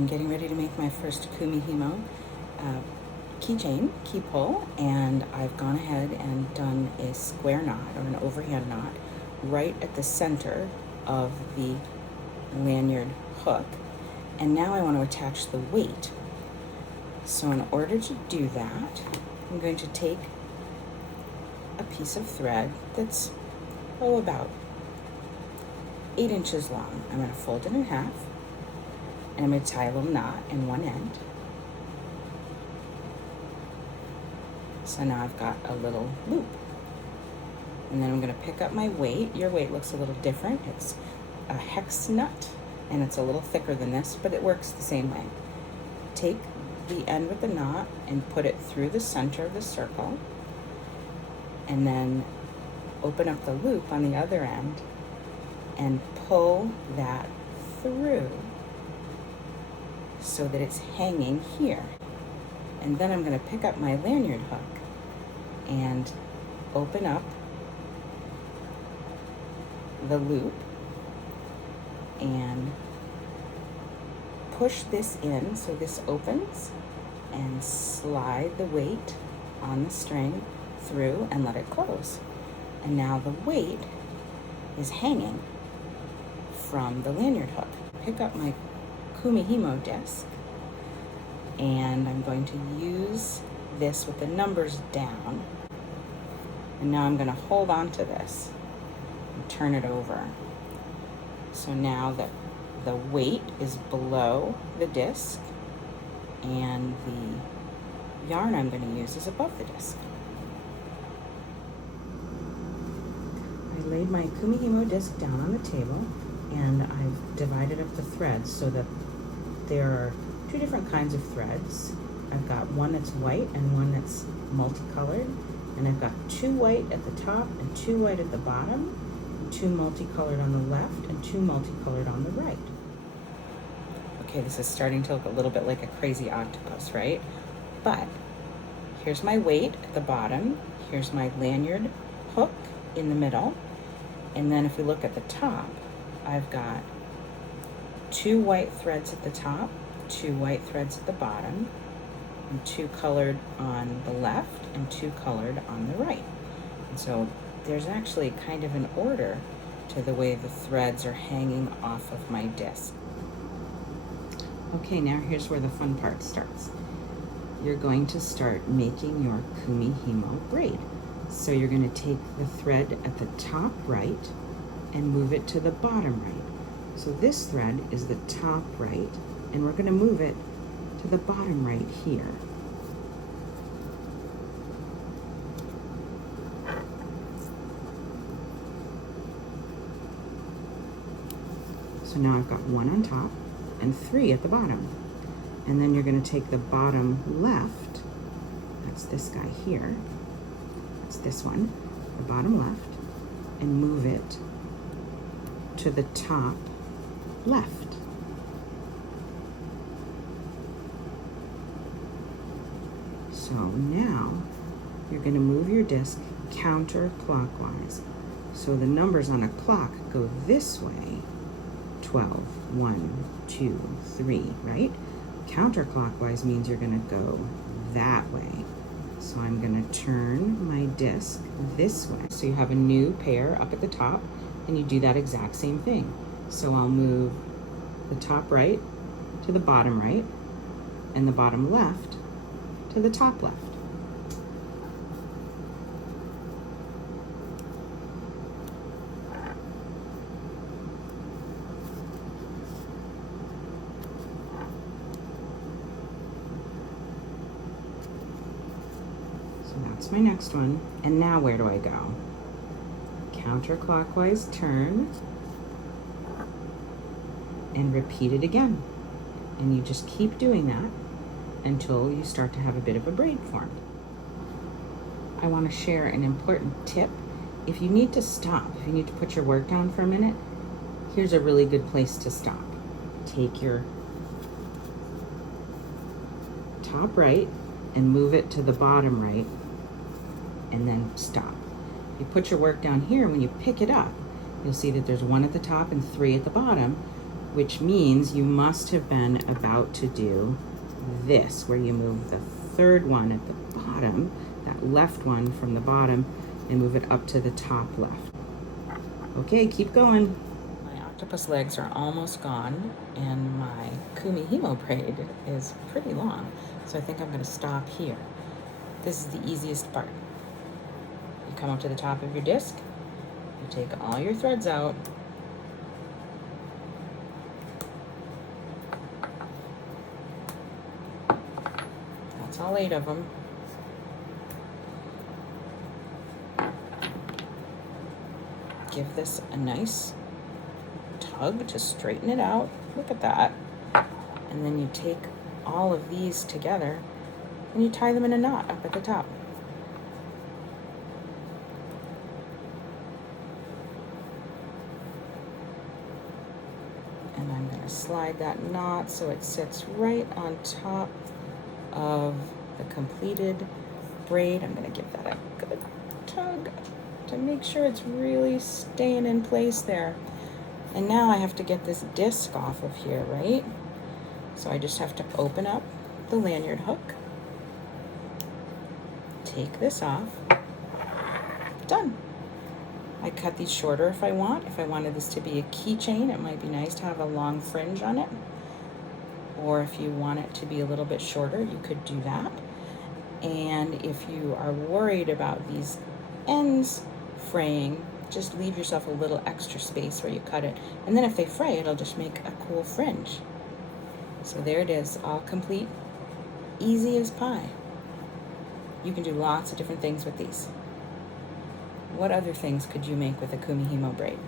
I'm getting ready to make my first Kumihimo keychain, key pull, and I've gone ahead and done a square knot or an overhand knot right at the center of the lanyard hook. And now I want to attach the weight. So in order to do that, I'm going to take a piece of thread that's about 8 inches long. I'm going to fold it in half, and I'm going to tie a little knot in one end. So now I've got a little loop. And then I'm going to pick up my weight. Your weight looks a little different. It's a hex nut, and it's a little thicker than this, but it works the same way. Take the end with the knot and put it through the center of the circle, and then open up the loop on the other end and pull that through so that it's hanging here. And then I'm going to pick up my lanyard hook and open up the loop and push this in so this opens, and slide the weight on the string through and let it close. And now the weight is hanging from the lanyard hook. Pick up my Kumihimo disc, and I'm going to use this with the numbers down. And now I'm going to hold on to this and turn it over. So now that the weight is below the disc and the yarn I'm going to use is above the disc. I laid my Kumihimo disc down on the table, and I've divided up the threads so that there are 2 different kinds of threads. I've got one that's white and one that's multicolored, and I've got 2 white at the top and 2 white at the bottom, 2 multicolored on the left and 2 multicolored on the right. Okay, this is starting to look a little bit like a crazy octopus, right? But here's my weight at the bottom, here's my lanyard hook in the middle, and then if we look at the top, I've got 2 white threads at the top, 2 white threads at the bottom, and 2 colored on the left and 2 colored on the right. And so there's actually kind of an order to the way the threads are hanging off of my disc. Okay, now here's where the fun part starts. You're going to start making your Kumihimo braid. So you're going to take the thread at the top right and move it to the bottom right. So this thread is the top right, and we're going to move it to the bottom right here. So now I've got 1 on top and 3 at the bottom. And then you're going to take the bottom left, that's this guy here, that's this one, the bottom left, and move it to the top left. So now you're going to move your disc counterclockwise. So the numbers on a clock go this way, 12, 1, 2, 3, right? Counterclockwise means you're going to go that way. So I'm going to turn my disc this way. So you have a new pair up at the top, and you do that exact same thing. So I'll move the top right to the bottom right, and the bottom left to the top left. So that's my next one. And now where do I go? Counterclockwise turn and repeat it again. And you just keep doing that until you start to have a bit of a braid formed. I want to share an important tip. If you need to stop, if you need to put your work down for a minute, here's a really good place to stop. Take your top right and move it to the bottom right, and then stop. You put your work down here, when you pick it up, you'll see that there's 1 at the top and 3 at the bottom. which means you must have been about to do this, where you move the third one at the bottom, that left one from the bottom, and move it up to the top left. Okay, keep going. My octopus legs are almost gone, and my Kumihimo braid is pretty long, so I think I'm going to stop here. This is the easiest part. You come up to the top of your disc, you take all your threads out, that's all 8 of them. Give this a nice tug to straighten it out. Look at that. And then you take all of these together and you tie them in a knot up at the top. And I'm going to slide that knot so it sits right on top of the completed braid. I'm going to give that a good tug to make sure it's really staying in place there. And now I have to get this disc off of here, right? So I just have to open up the lanyard hook, take this off, done. I cut these shorter if I want. If I wanted this to be a keychain, it might be nice to have a long fringe on it. Or if you want it to be a little bit shorter, you could do that. And if you are worried about these ends fraying, just leave yourself a little extra space where you cut it. And then if they fray, it'll just make a cool fringe. So there it is, all complete, easy as pie. You can do lots of different things with these. What other things could you make with a Kumihimo braid?